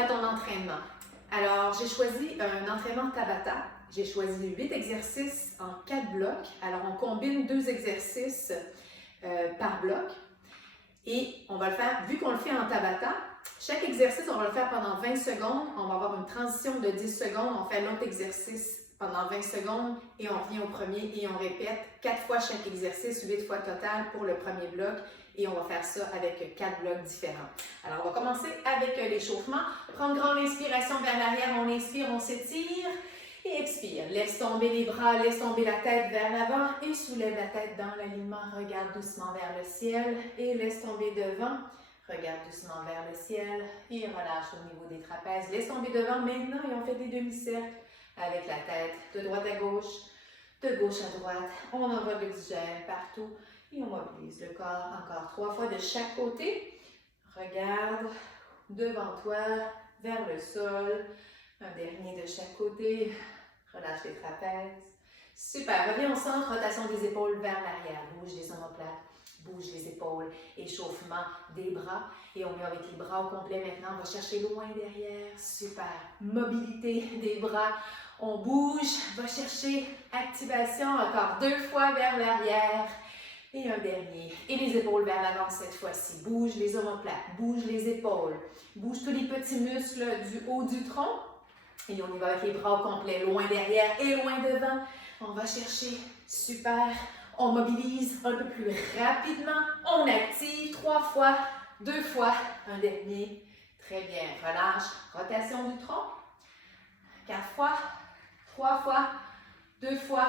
à ton entraînement. Alors, j'ai choisi un entraînement Tabata. J'ai choisi 8 exercices en 4 blocs. Alors, on combine 2 exercices par bloc. Et on va le faire, vu qu'on le fait en Tabata, chaque exercice, on va le faire pendant 20 secondes. On va avoir une transition de 10 secondes. On fait l'autre exercice pendant 20 secondes et on revient au premier et on répète 4 fois chaque exercice, 8 fois total pour le premier bloc. Et on va faire ça avec 4 blocs différents. Alors, on va commencer avec l'échauffement. Prendre grande inspiration vers l'arrière. On inspire, on s'étire. Et expire. Laisse tomber les bras, laisse tomber la tête vers l'avant et soulève la tête dans l'alignement. Regarde doucement vers le ciel et laisse tomber devant. Regarde doucement vers le ciel et relâche au niveau des trapèzes. Laisse tomber devant maintenant et on fait des demi-cercles avec la tête de droite à gauche à droite. On envoie de l'oxygène partout et on mobilise le corps encore 3 fois de chaque côté. Regarde devant toi, vers le sol. Un dernier de chaque côté. Relâche les trapèzes. Super. Reviens au centre. Rotation des épaules vers l'arrière. Bouge les omoplates. Bouge les épaules. Échauffement des bras. Et on y va avec les bras au complet maintenant. On va chercher loin derrière. Super. Mobilité des bras. On bouge. Va chercher activation. Encore 2 fois vers l'arrière. Et un dernier. Et les épaules vers l'avant cette fois-ci. Bouge les omoplates. Bouge les épaules. Bouge tous les petits muscles du haut du tronc. Et on y va avec les bras au complet, loin derrière et loin devant. On va chercher, super. On mobilise un peu plus rapidement. On active 3 fois, 2 fois, un dernier. Très bien, relâche. Rotation du tronc. 4 fois, 3 fois, 2 fois,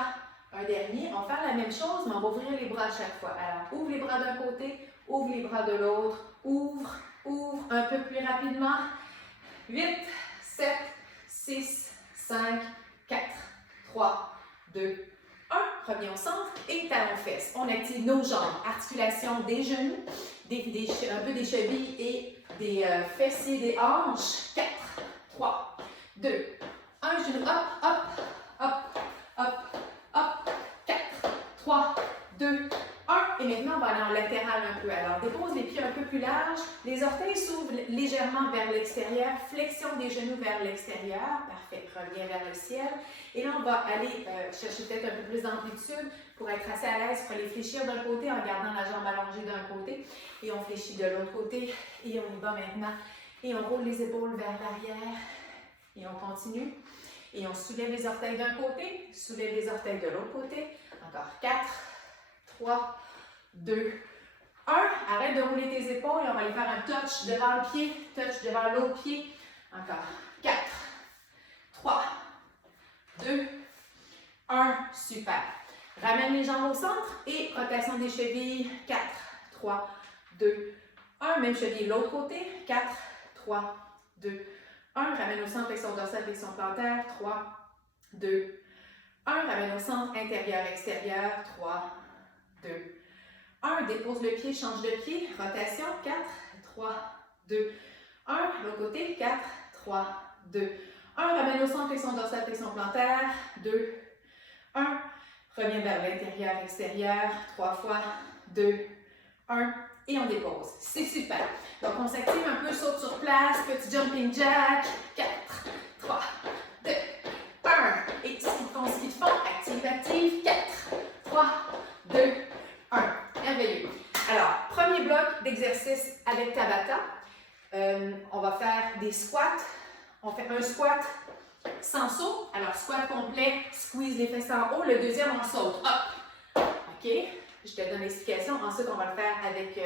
un dernier. On va faire la même chose, mais on va ouvrir les bras à chaque fois. Alors, ouvre les bras d'un côté, ouvre les bras de l'autre. Ouvre, ouvre, un peu plus rapidement. 8, 7, 6, 5, 4, 3, 2, 1. Reviens au centre et talons-fesses. On active nos jambes. Articulation des genoux, un peu des chevilles et des fessiers, des hanches. 4, 3, 2, 1. Genou, hop, hop, hop, hop, hop. 4, 3, 2, 1. Et maintenant, on va aller en latéral un peu. Alors, dépose les pieds un peu plus larges. Les orteils s'ouvrent légèrement vers l'extérieur. Flexion des genoux vers l'extérieur. Parfait. Reviens vers le ciel. Et là, on va aller chercher peut-être un peu plus d'amplitude pour être assez à l'aise, pour aller fléchir d'un côté en gardant la jambe allongée d'un côté. Et on fléchit de l'autre côté. Et on y va maintenant. Et on roule les épaules vers l'arrière. Et on continue. Et on soulève les orteils d'un côté. Soulève les orteils de l'autre côté. Encore 4, 3, 2, 1. Arrête de rouler tes épaules et on va aller faire un touch devant le pied, touch devant l'autre pied. Encore 4, 3, 2, 1. Super. Ramène les jambes au centre et rotation des chevilles. 4, 3, 2, 1. Même cheville de l'autre côté. 4, 3, 2, 1. Ramène au centre, flexion dorsale, flexion plantaire. 3, 2, 1. Ramène au centre, intérieur, extérieur. 3, 2, 1. Dépose le pied, change de pied. Rotation. 4, 3, 2, 1. L'autre côté. 4, 3, 2, 1. Ramène au centre, flexion dorsale, flexion plantaire. 2, 1. Reviens vers l'intérieur, extérieur. 3 fois. 2, 1. Et on dépose. C'est super. Donc, on s'active un peu, saute sur place. Petit jumping jack. 4, 3, 2, 1. Et ski de fond. Active, active. 4, 3, 2, 1. Merveilleux. Alors, premier bloc d'exercice avec Tabata. On va faire des squats. On fait un squat sans saut. Alors, squat complet, squeeze les fesses en haut. Le deuxième, on saute. Hop. OK? Je te donne l'explication. Ensuite, on va le faire avec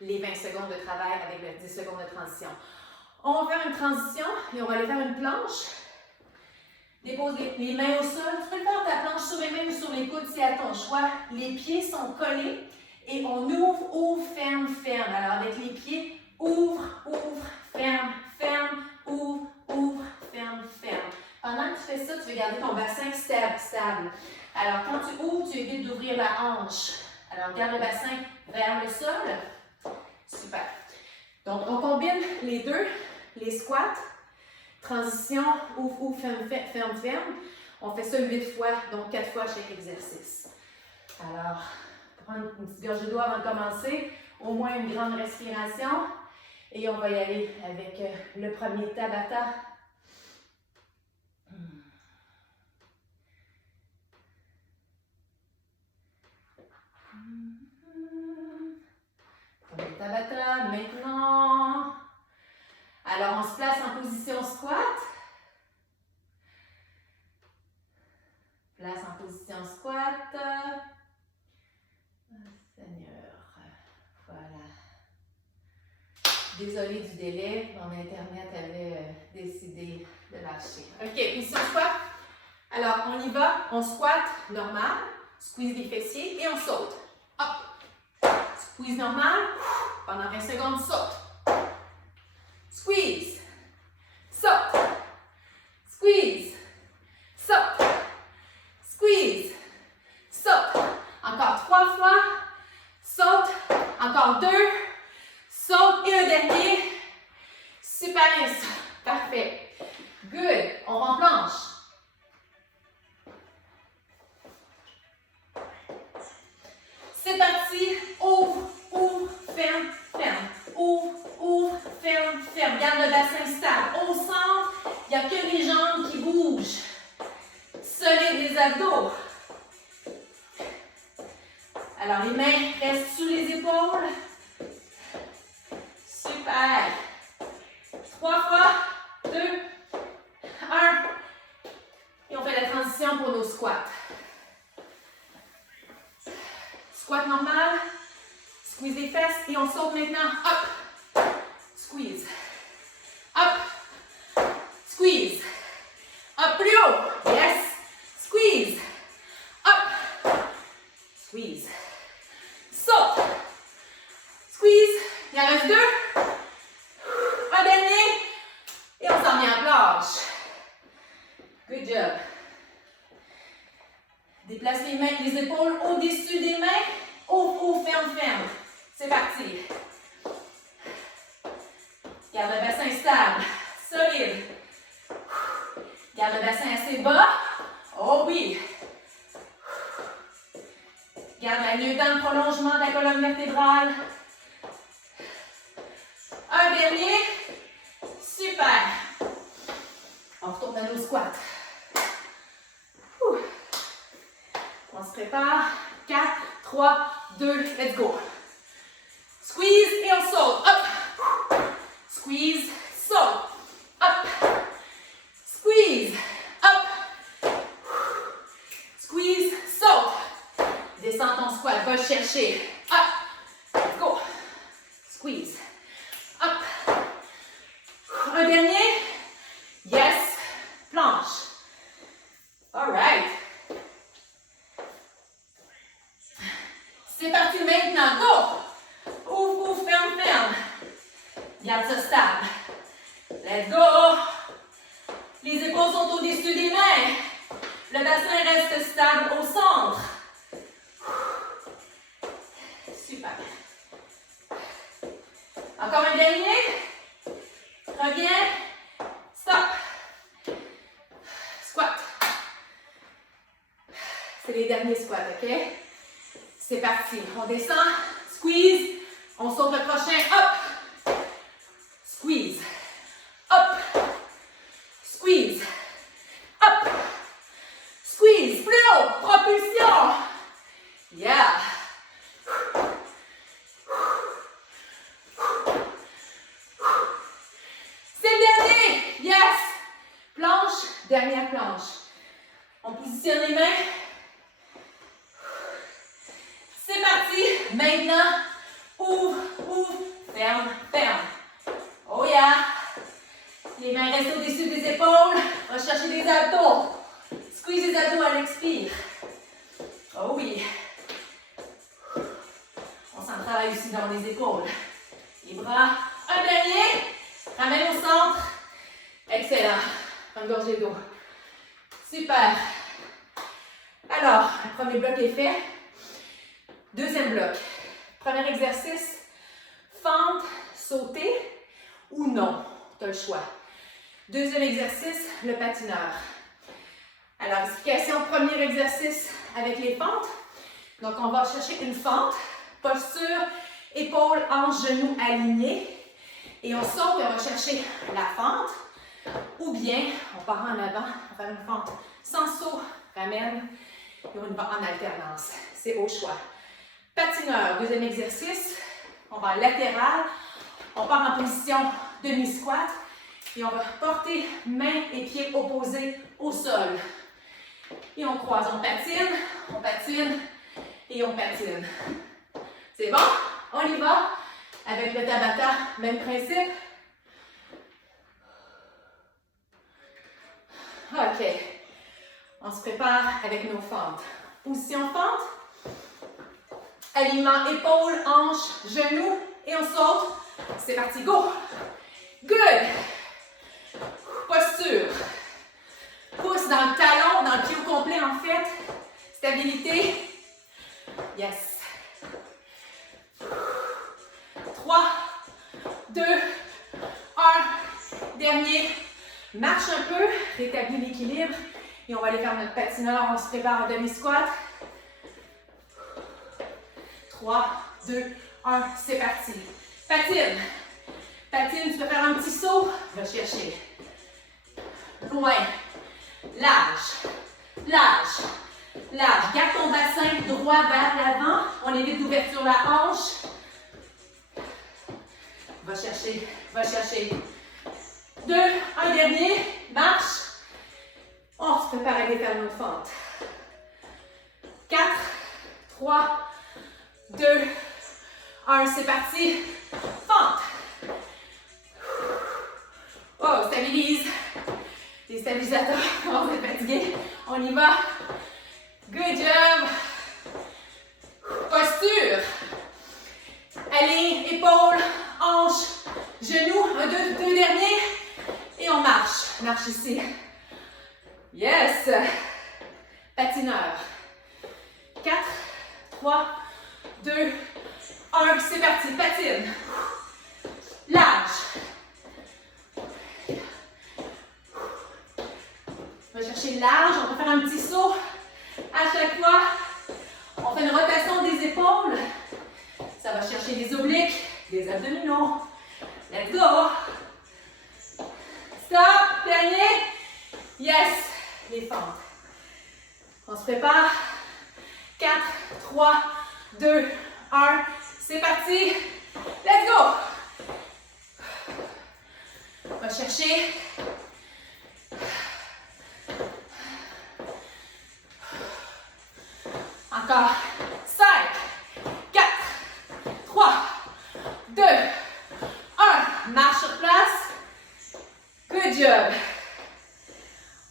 les 20 secondes de travail, avec les 10 secondes de transition. On va faire une transition et on va aller faire une planche. Dépose les mains au sol. Tu peux le faire ta planche sur les mains ou sur les coudes, c'est à ton choix. Les pieds sont collés et on ouvre, ouvre, ferme, ferme. Alors, avec les pieds, ouvre, ouvre, ferme, ferme, ouvre, ouvre, ferme, ferme. Pendant que tu fais ça, tu veux garder ton bassin stable. Alors, quand tu ouvres, tu évites d'ouvrir la hanche. Alors, garde le bassin vers le sol. Super. Donc, on combine les deux, les squats. Transition, ouvre, ouvre, ferme, ferme, ferme. On fait ça 8 fois, donc 4 fois chaque exercice. Alors, prendre une petite gorgée d'eau avant de commencer. Au moins une grande respiration. Et on va y aller avec le premier Tabata. Premier Tabata, maintenant. Alors, on se place en position squat. Place en position squat. Oh, Seigneur. Voilà. Désolée du délai, mon Internet avait décidé de lâcher. OK, position squat. Alors, on y va. On squat normal. Squeeze les fessiers et on saute. Hop. Squeeze normal. Pendant 20 secondes, saute. Squeeze. Saute. Squeeze. Saute. Squeeze. Saute. Encore 3 fois. Saute. Encore 2. Saute. Et un dernier. Super bien ça. Parfait. Good. On va en planche. C'est parti. Ouvre, ouvre, ferme, ferme. Ouvre, ouvre, ferme, ferme. Garde le bassin stable. Au centre, il n'y a que les jambes qui bougent. Solide les abdos. Alors, les mains restent sous les épaules. Super. 3 fois. 2, 1. Et on fait la transition pour nos squats. Squat normal. Squeeze les fesses et on saute maintenant. Hop. Squeeze. Hop. Squeeze. Up plus haut. Yes. Squeeze. Up. Squeeze. Saute. Squeeze. Il en reste 2. Un dernier. Et on s'en vient en planche. Good job. Déplace les mains, les épaules au-dessus des mains. Ouvre, ouvre, ferme, ferme. C'est parti. Garde le bassin stable. Solide. Garde le bassin assez bas. Oh oui. Garde la nuque dans le prolongement de la colonne vertébrale. Un dernier. Super. On retourne à nos squats. On se prépare. 4, 3, 2, let's go. Squeeze et on saute. Hop. Squeeze, saute. Hop. Squeeze. Hop. Squeeze, saute. Descends ton squat. Va chercher. Hop. Let's go. Squeeze. Hop. Un dernier. Yes. Planche. All right. C'est parti maintenant, go! Ouvre, ouvre, ferme, ferme. Garde ça stable. Let's go! Les épaules sont au-dessus des mains. Le bassin reste stable au centre. Super. Encore un dernier. Reviens. Stop. Squat. C'est les derniers squats, ok? C'est parti. On descend. Squeeze. On saute le prochain. Hop. Squeeze. Hop. Squeeze. Hop. Squeeze. Plus haut. Propulsion. Yeah. C'est le dernier. Yes. Planche. Dernière planche. On positionne les mains. C'est parti. Maintenant, ouvre, ouvre, ferme, ferme. Oh yeah. Les mains restent au-dessus des épaules. On va chercher des abdos. Squeeze les abdos à l'expire. Oh oui. On s'en travaille aussi dans les épaules. Les bras. Un dernier. Ramène au centre. Excellent. Une gorgée d'eau. Super. Alors, le premier bloc est fait. Deuxième bloc. Premier exercice. Fente, sauter ou non. Tu as le choix. Deuxième exercice, le patineur. Alors, explication, premier exercice avec les fentes. Donc, on va chercher une fente. Posture, épaules, hanches, genoux alignés. Et on saute et on va chercher la fente. Ou bien, on part en avant, on va faire une fente sans saut, ramène, et on va en alternance. C'est au choix. Patineur, deuxième exercice. On va en latéral. On part en position demi-squat. Et on va porter mains et pieds opposés au sol. Et on croise, on patine et on patine. C'est bon? On y va. Avec le Tabata, même principe. OK. On se prépare avec nos fentes. Position fente. Alignement épaules, hanches, genoux. Et on saute. C'est parti, go! Good! Posture. Pouce dans le talon, dans le pied au complet en fait. Stabilité. Yes. 3, 2, 1. Dernier. Marche un peu, rétablis l'équilibre. Et on va aller faire notre patineur. On se prépare en demi-squat. 3, 2, 1. C'est parti. Patine. Patine, tu peux faire un petit saut. Va chercher. Loin. Large. Large. Large. Garde ton bassin droit vers l'avant. On évite d'ouverture la hanche. Va chercher. Va chercher. 2, un dernier. Marche. On se prépare à aller faire notre fente. 4, 3, 2, 1. C'est parti. Fente. Oh, stabilise. Les stabilisateurs commencent à être fatigués. On y va. Good job. Posture. Allez, épaules, hanches, genoux. Deux derniers. Et on marche. Marche ici. Yes. Patineur. 4, 3, 2, 1. C'est parti. Patine. Large. On va chercher large, on va faire un petit saut à chaque fois. On fait une rotation des épaules. Ça va chercher les obliques, les abdominaux. Let's go! Stop! Dernier. Yes! Les fentes. On se prépare. 4, 3, 2, 1. C'est parti. Let's go! On va chercher. Encore. 5, 4, 3, 2, 1. Marche sur place. Good job.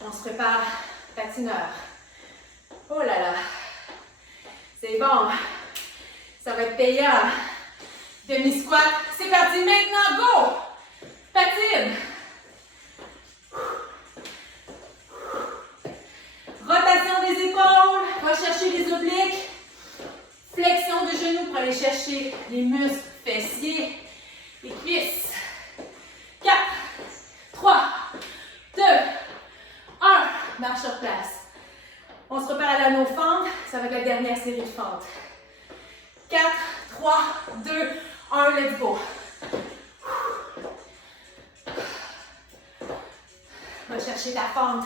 On se prépare. Patineur. Oh là là. C'est bon. Ça va être payant. Demi-squat. C'est parti. Maintenant, go. Patine. Rotation des épaules. On va chercher les obliques. Flexion de genoux pour aller chercher les muscles fessiers et cuisses. 4, 3, 2, 1. Marche sur place. On se prépare à nos fentes. Ça va être la dernière série de fentes. 4, 3, 2, 1. Let's go. On va chercher ta fente.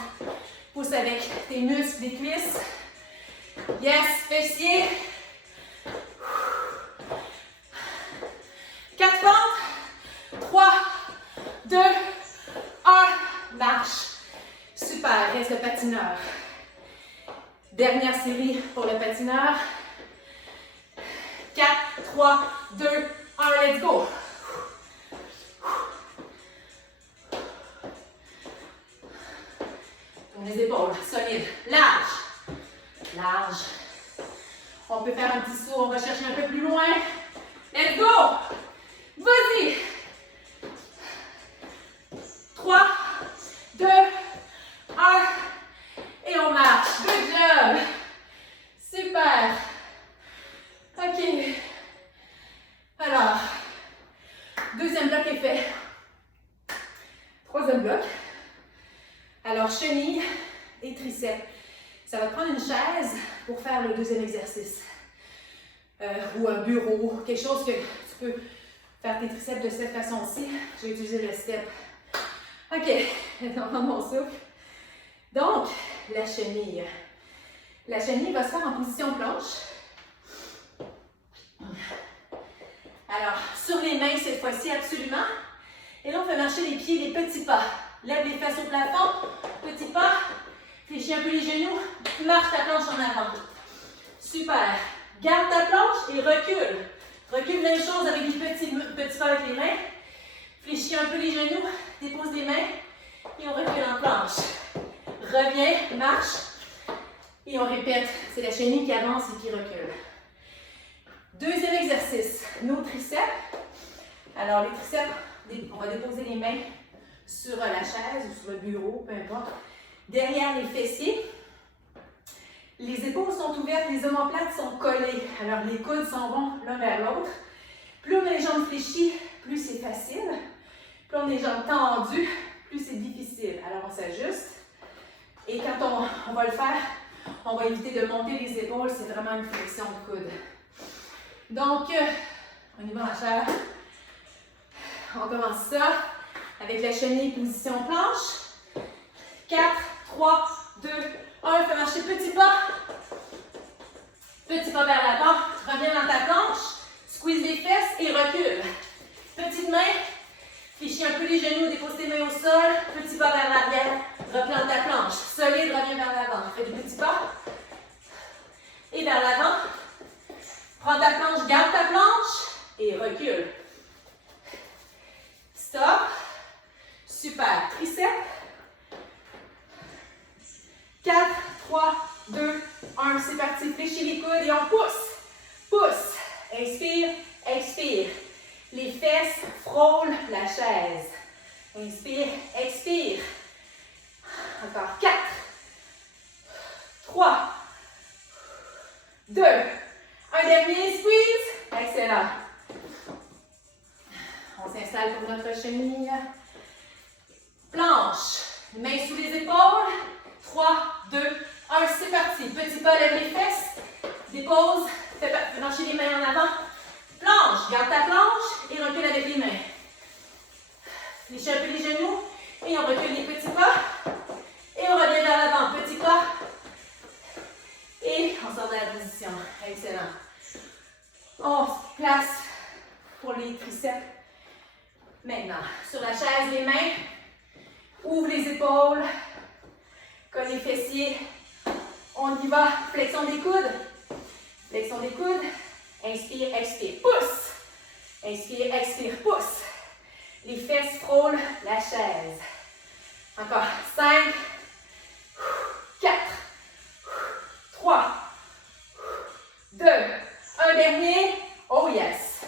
Pousse avec tes muscles, les cuisses. Yes, fessiers. 4 fentes. 3, 2, 1. Marche. Super, reste le patineur. Dernière série pour le patineur. 4, 3, 2, 1. Let's go. Les épaules, solide, large, large. On peut faire un petit saut, on va chercher un peu plus loin. Let's go! Vas-y! 3, 2, 1. Et on marche. Good job! Super! OK. Alors, deuxième bloc est fait. Troisième bloc. Alors, chenille et triceps. Ça va te prendre une chaise pour faire le deuxième exercice. Ou un bureau, quelque chose que tu peux faire tes triceps de cette façon-ci. Je vais utiliser le step. OK, on prend mon souffle. Donc, la chenille. La chenille va se faire en position planche. Alors, sur les mains cette fois-ci, absolument. Et là, on fait marcher les pieds, les petits pas. Lève les fesses au plafond, petits pas. Fléchis un peu les genoux, marche ta planche en avant. Super. Garde ta planche et recule. Recule, même chose avec les petits pas avec les mains. Fléchis un peu les genoux, dépose les mains et on recule en planche. Reviens, marche et on répète. C'est la chenille qui avance et qui recule. Deuxième exercice, nos triceps. Alors, les triceps, on va déposer les mains sur la chaise ou sur le bureau, peu importe. Derrière les fessiers. Les épaules sont ouvertes, les omoplates sont collées. Alors, les coudes s'en vont l'un vers l'autre. Plus on a les jambes fléchies, plus c'est facile. Plus on a les jambes tendues, plus c'est difficile. Alors, on s'ajuste. Et quand on va le faire, on va éviter de monter les épaules. C'est vraiment une flexion de coude. Donc, on y va en chair. On commence ça avec la chenille position planche. 4, 3, 2, 1. Fais marcher petit pas. Petit pas vers l'avant. Reviens dans ta planche. Squeeze les fesses et recule. Petite main. Fléchis un peu les genoux. Dépose tes mains au sol. Petit pas vers l'arrière. Replante ta planche. Solide, reviens vers l'avant. Fais des petits pas. Et vers l'avant. Prends ta planche, garde ta planche et recule. Stop. Super. Triceps. 4, 3, 2, 1. C'est parti. Fléchis les coudes et on pousse. Pousse. Inspire, expire. Les fesses frôlent la chaise. Inspire, expire. Encore 4, 3, 2, un dernier squeeze. Excellent. On s'installe pour notre chenille. Planche. Mains sous les épaules. 3, 2, 1. C'est parti. Petit pas, lève les fesses. Dépose. Fais marcher les mains en avant. Planche. Garde ta planche et recule avec les mains. Fléchis un peu les genoux et on recule les petits pas. Et on revient vers l'avant. Petit pas. Et on sort de la position. Excellent. On se place pour les triceps. Maintenant, sur la chaise, les mains. Ouvre les épaules. Colle les fessiers. On y va. Flexion des coudes. Flexion des coudes. Inspire, expire. Pousse. Inspire, expire. Pousse. Les fesses frôlent la chaise. Encore. 5, 4, 3, 2, un dernier. Oh yes.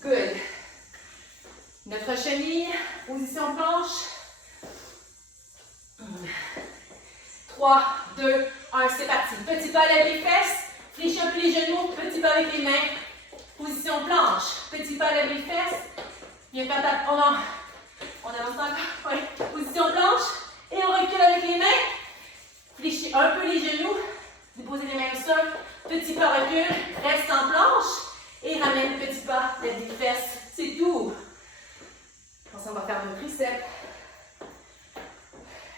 Good. Notre chenille, position planche. 3, 2, 1, c'est parti. Petit pas, lève les fesses. Fléchis un peu les genoux. Petit pas avec les mains. Position planche. Petit pas, lève les fesses. Viens faire ta... On avance encore. Oui. Position planche. Et on recule avec les mains. Fléchis un peu les genoux. Déposez les mains au sol. Petit pas, recule. Reste en planche. Et ramène petit pas. Lève les fesses. C'est tout. Ensuite, on va faire nos triceps.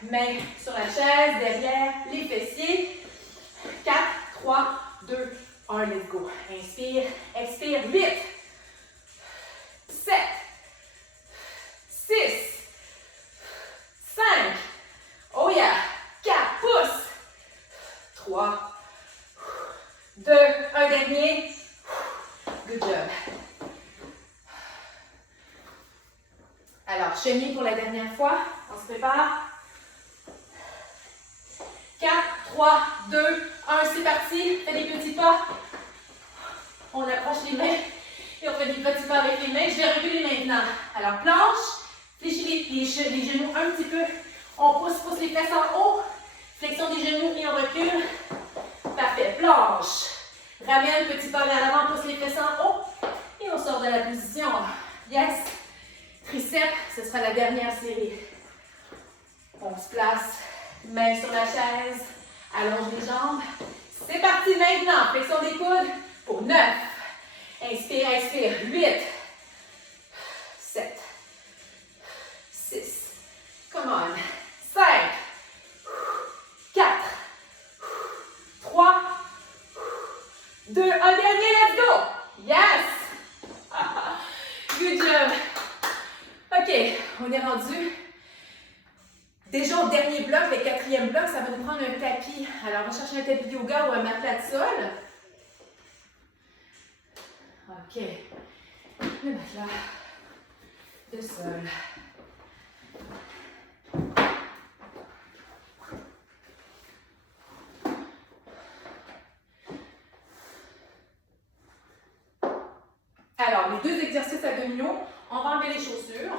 Mains sur la chaise, derrière les fessiers. 4, 3, 2, 1, let's go. Inspire, expire, 8, 7, 6, 5, oh yeah, 4, pousse, 3, 2, un dernier. Good job. Alors, chenille pour la dernière fois. On se prépare. 4, 3, 2, 1, c'est parti. Fais des petits pas. On approche les mains et on fait des petits pas avec les mains. Je vais reculer maintenant. Alors, planche. Fléchis les genoux un petit peu. On pousse les fesses en haut. Flexion des genoux et on recule. Parfait. Planche. Ramène petit pas vers l'avant, pousse les fesses en haut. Et on sort de la position. Yes. Triceps, ce sera la dernière série. On se place. Mains sur la chaise, allonge les jambes. C'est parti maintenant. Flexion des coudes pour 9. Inspire, expire. 8, Come on. 5, 4, 3, 2, un dernier, let's go. Yes. Good job. OK, on est rendu. Déjà au dernier bloc, le quatrième bloc, ça va nous prendre un tapis. Alors, on va chercher un tapis yoga ou un matelas de sol. OK. Le matelas de sol. Alors, les deux exercices abdominaux, on va enlever les chaussures.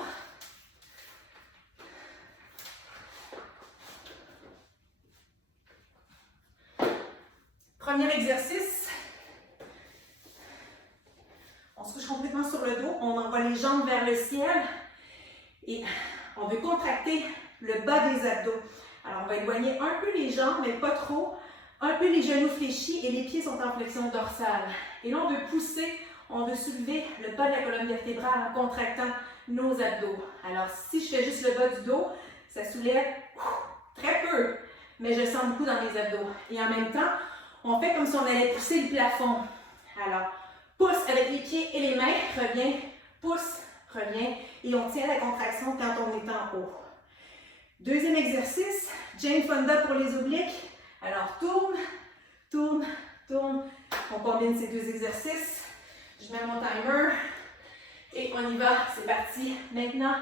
Premier exercice. On se couche complètement sur le dos, on envoie les jambes vers le ciel et on veut contracter le bas des abdos. Alors, on va éloigner un peu les jambes, mais pas trop. Un peu les genoux fléchis et les pieds sont en flexion dorsale. Et là, on veut pousser, on veut soulever le bas de la colonne vertébrale en contractant nos abdos. Alors, si je fais juste le bas du dos, ça soulève très peu, mais je sens beaucoup dans mes abdos. Et en même temps, on fait comme si on allait pousser le plafond. Alors, pousse avec les pieds et les mains, reviens, pousse, reviens, et on tient la contraction quand on est en haut. Deuxième exercice, Jane Fonda pour les obliques. Alors, tourne, tourne, tourne. On combine ces deux exercices. Je mets mon timer et on y va. C'est parti. Maintenant,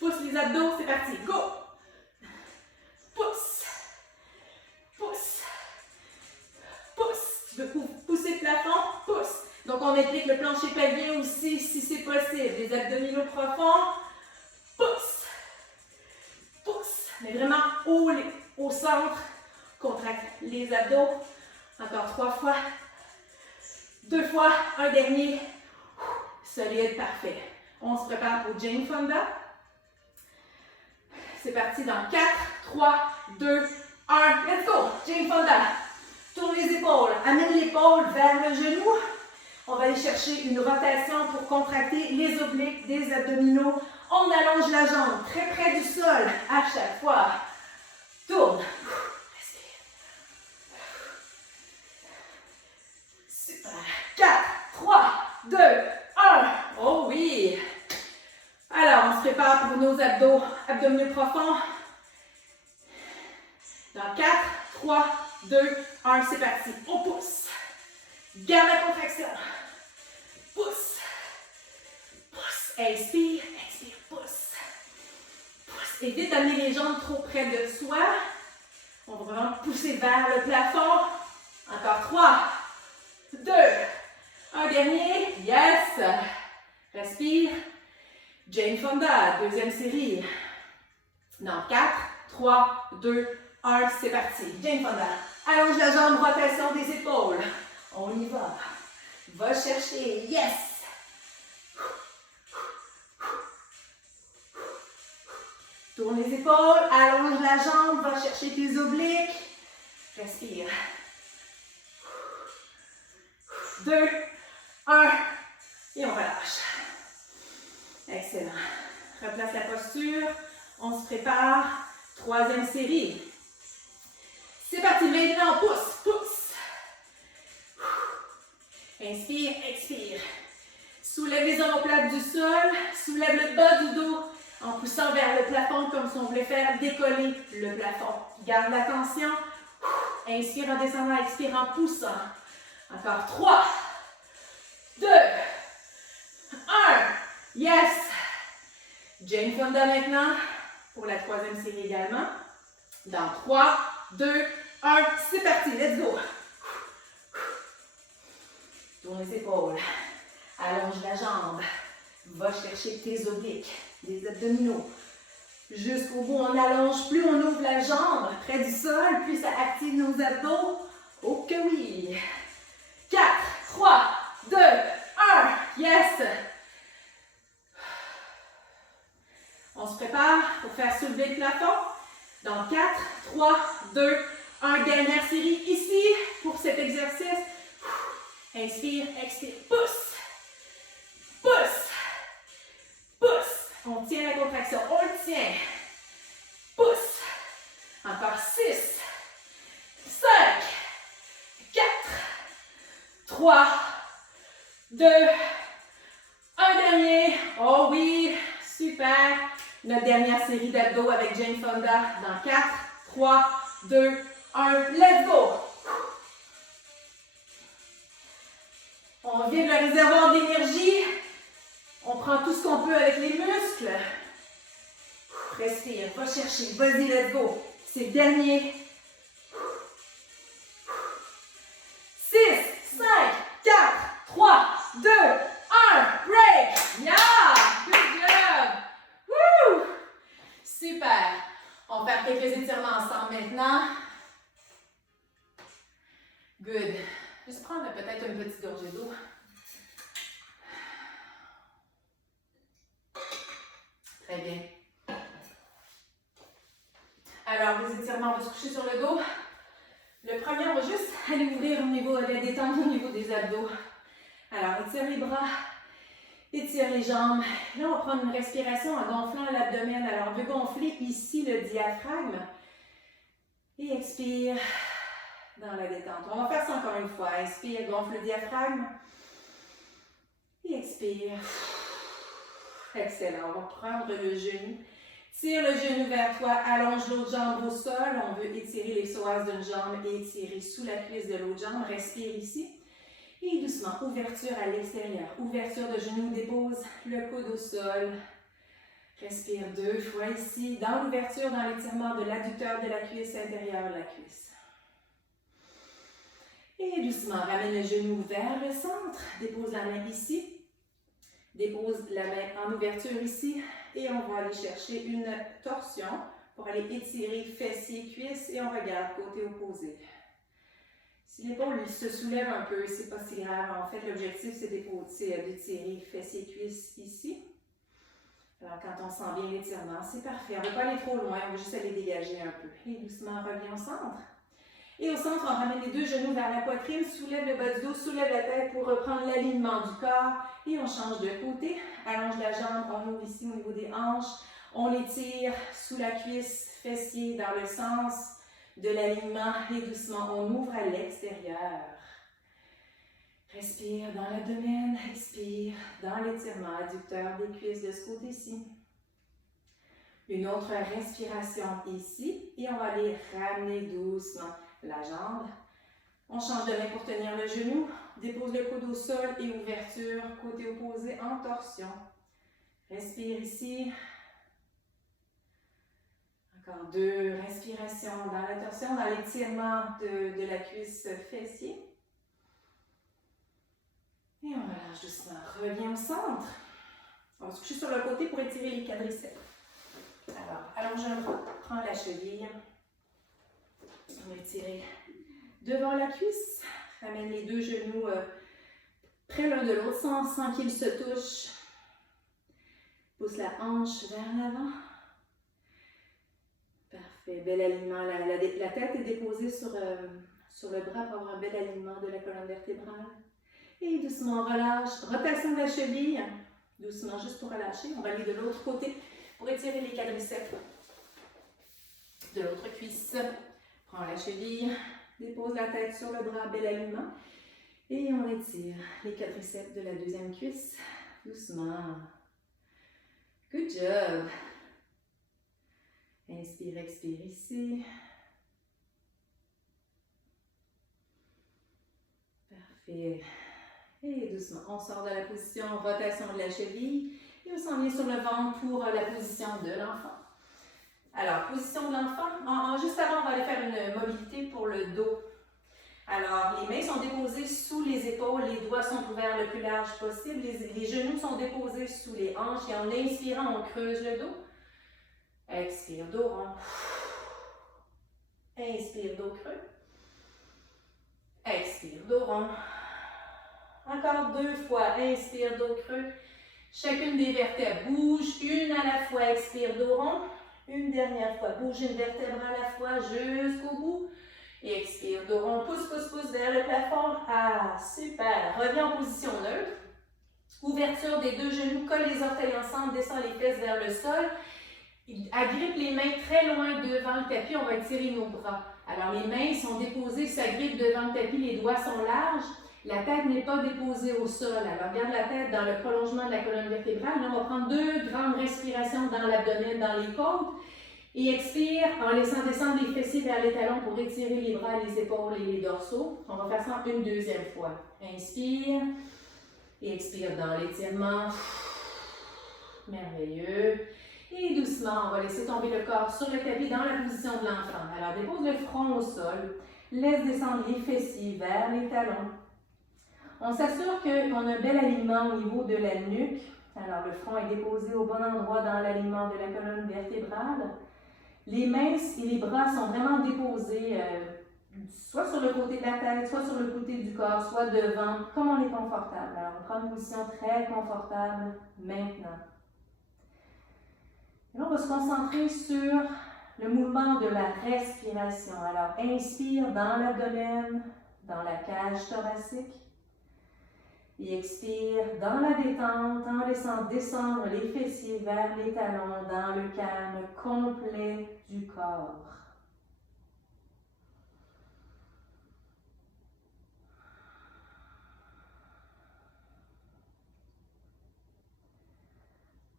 pousse les abdos. C'est parti. Go! Pousse. Pousse. Pousse. Tu veux pousser le plafond? Pousse. Donc, on implique le plancher pelvien aussi, si c'est possible. Les abdominaux profonds. Pousse. Pousse. Mais vraiment au centre. Contracte les abdos. Encore 3 fois. 2 fois. Un dernier. Solide, parfait. On se prépare pour Jane Fonda. C'est parti dans 4, 3, 2, 1. Let's go! Jane Fonda. Tourne les épaules. Amène l'épaule vers le genou. On va aller chercher une rotation pour contracter les obliques des abdominaux. On allonge la jambe très près du sol à chaque fois. Tourne. Respire. Super. 4, 3, 2, 1. Oh oui. Alors, on se prépare pour nos abdominaux profonds. Dans 4, 3, 2, 1, c'est parti. On pousse. Garde la contraction. Pousse. Pousse. Expire. Expire. Pousse. Pousse. Évite d'amener les jambes trop près de soi. On va vraiment pousser vers le plafond. Encore 3, 2, un dernier. Yes. Respire. Jane Fonda, deuxième série. Dans 4, 3, 2, 1, c'est parti. Jane Fonda. Allonge la jambe, rotation des épaules. On y va. Va chercher. Yes. Tourne les épaules, allonge la jambe, va chercher tes obliques. Respire. 2, 1, et on relâche. Excellent. Replace la posture. On se prépare. Troisième série. C'est parti. Maintenant, pousse, pousse. Inspire, expire. Soulève les omoplates du sol. Soulève le bas du dos en poussant vers le plafond comme si on voulait faire décoller le plafond. Garde la tension. Inspire en descendant, expire en poussant. Encore 3, 2, 1. Yes! Jane Fonda maintenant pour la troisième série également. Dans 3, 2, 1. C'est parti. Let's go. Tourne les épaules. Allonge la jambe. Va chercher tes obliques, les abdominaux. Jusqu'au bout, on allonge. Plus on ouvre la jambe près du sol, plus ça active nos abdos. Oh que oui! 4, 3, 2, 1. Yes! On se prépare pour faire soulever le plafond. Dans 4, 3, 2, 1. Dernière série ici pour cet exercice. Inspire, expire, pousse. Pousse. Pousse. On tient la contraction. On le tient. Pousse. 3, 2, un dernier. Oh oui, super. Notre dernière série d'abdos avec Jane Fonda dans 4, 3, 2, 1. Let's go! On vide le réservoir d'énergie. On prend tout ce qu'on peut avec les muscles. Respire, va chercher. Vas-y, let's go. C'est le dernier. 6, 5, 4, 3, 2, 1. Break! Yeah! Good job! Woo! Super. On va faire quelques étirements ensemble maintenant. Good. Juste prendre peut-être une petite gorgée d'eau. Très bien. Alors, les étirements, on va se coucher sur le dos. Le premier, on va juste aller ouvrir au niveau de la détente, au niveau des abdos. Alors, étire les bras, étire les jambes. Là, on va prendre une respiration en gonflant l'abdomen. Alors, on veut gonfler ici le diaphragme. Et expire dans la détente. On va faire ça encore une fois. Inspire, gonfle le diaphragme. Et expire. Excellent. On va prendre le genou. Tire le genou vers toi, allonge l'autre jambe au sol. On veut étirer les psoas d'une jambe et étirer sous la cuisse de l'autre jambe. Respire ici. Et doucement, ouverture à l'extérieur. Ouverture de genou, dépose le coude au sol. Respire 2 fois ici. Dans l'ouverture, dans l'étirement de l'adducteur de la cuisse, intérieur de la cuisse. Et doucement, ramène le genou vers le centre. Dépose la main ici. Dépose la main en ouverture ici. Et on va aller chercher une torsion pour aller étirer fessiers, cuisses. Et on regarde côté opposé. Si l'épaule se soulève un peu, c'est pas si grave. En fait, l'objectif, c'est d'étirer fessiers, cuisses ici. Alors, quand on sent bien l'étirement, c'est parfait. On ne va pas aller trop loin, on va juste aller dégager un peu. Et doucement, on revient au centre. Et au centre, on ramène les deux genoux vers la poitrine, soulève le bas du dos, soulève la tête pour reprendre l'alignement du corps. Et on change de côté, allonge la jambe, on ouvre ici au niveau des hanches. On étire sous la cuisse, fessier dans le sens de l'alignement. Et doucement, on ouvre à l'extérieur. Respire dans l'abdomen, expire dans l'étirement adducteur des cuisses de ce côté-ci. Une autre respiration ici et on va aller ramener doucement la jambe. On change de main pour tenir le genou, dépose le coude au sol et ouverture, côté opposé en torsion. Respire ici. Encore 2 respirations dans la torsion, dans l'étirement de la cuisse fessier. Et on relâche doucement. Reviens au centre. On va se coucher sur le côté pour étirer les quadriceps. Alors, allonge un bras, prends la cheville. On va étirer devant la cuisse. Ramène les deux genoux près l'un de l'autre sans qu'ils se touchent. Pousse la hanche vers l'avant. Parfait. Bel alignement. La tête est déposée sur le bras pour avoir un bel alignement de la colonne vertébrale. Et doucement, on relâche. Rotation de la cheville. Doucement, juste pour relâcher. On va aller de l'autre côté pour étirer les quadriceps. De l'autre cuisse. Prends la cheville. Dépose la tête sur le bras. Bel alignement. Et on étire les quadriceps de la deuxième cuisse. Doucement. Good job. Inspire, expire ici. Parfait. Et doucement, on sort de la position rotation de la cheville et on s'en vient sur le ventre pour la position de l'enfant. Alors, position de l'enfant. Juste avant, on va aller faire une mobilité pour le dos. Alors, les mains sont déposées sous les épaules, les doigts sont ouverts le plus large possible, les genoux sont déposés sous les hanches et en inspirant, on creuse le dos. Expire, dos rond. Inspire, dos creux. Expire, dos rond. Encore 2 fois. Inspire, dos creux. Chacune des vertèbres bouge une à la fois. Expire, dos rond. Une dernière fois. Bouge une vertèbre à la fois jusqu'au bout. Et expire, dos rond. Pousse, pousse, pousse vers le plafond. Ah, super. Reviens en position neutre. Ouverture des deux genoux. Colle les orteils ensemble. Descend les fesses vers le sol. Agrippe les mains très loin devant le tapis, on va étirer nos bras. Alors les mains sont déposées, s'agrippent devant le tapis, les doigts sont larges La tête n'est pas déposée au sol. Alors, garde la tête dans le prolongement de la colonne vertébrale. Là, on va prendre 2 grandes respirations dans l'abdomen, dans les côtes. Et expire en laissant descendre les fessiers vers les talons pour étirer les bras, les épaules et les dorsaux. On va faire ça une deuxième fois. Inspire et expire dans l'étirement. Merveilleux. Et doucement, on va laisser tomber le corps sur le tapis dans la position de l'enfant. Alors, dépose le front au sol. Laisse descendre les fessiers vers les talons. On s'assure qu'on a un bel alignement au niveau de la nuque. Alors, le front est déposé au bon endroit dans l'alignement de la colonne vertébrale. Les mains et les bras sont vraiment déposés soit sur le côté de la tête, soit sur le côté du corps, soit devant, comme on est confortable. Alors, on prend une position très confortable maintenant. Et là, on va se concentrer sur le mouvement de la respiration. Alors, inspire dans l'abdomen, dans la cage thoracique. Et expire dans la détente en laissant descendre les fessiers vers les talons dans le calme complet du corps.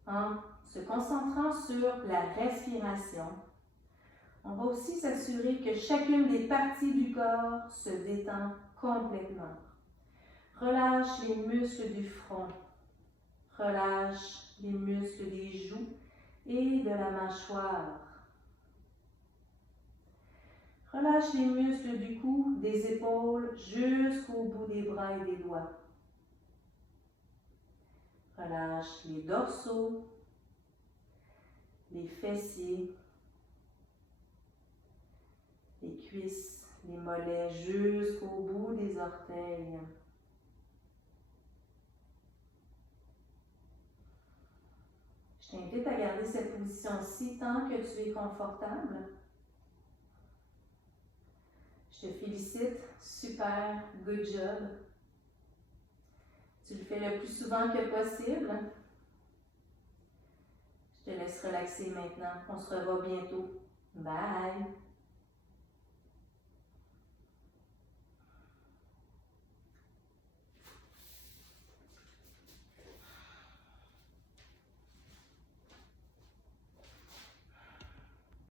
En se concentrant sur la respiration, on va aussi s'assurer que chacune des parties du corps se détend complètement. Relâche les muscles du front, relâche les muscles des joues et de la mâchoire. Relâche les muscles du cou, des épaules jusqu'au bout des bras et des doigts. Relâche les dorsaux, les fessiers, les cuisses, les mollets jusqu'au bout des orteils. Je t'invite à garder cette position-ci tant que tu es confortable. Je te félicite, super, good job. Tu le fais le plus souvent que possible. Je te laisse relaxer maintenant. On se revoit bientôt. Bye!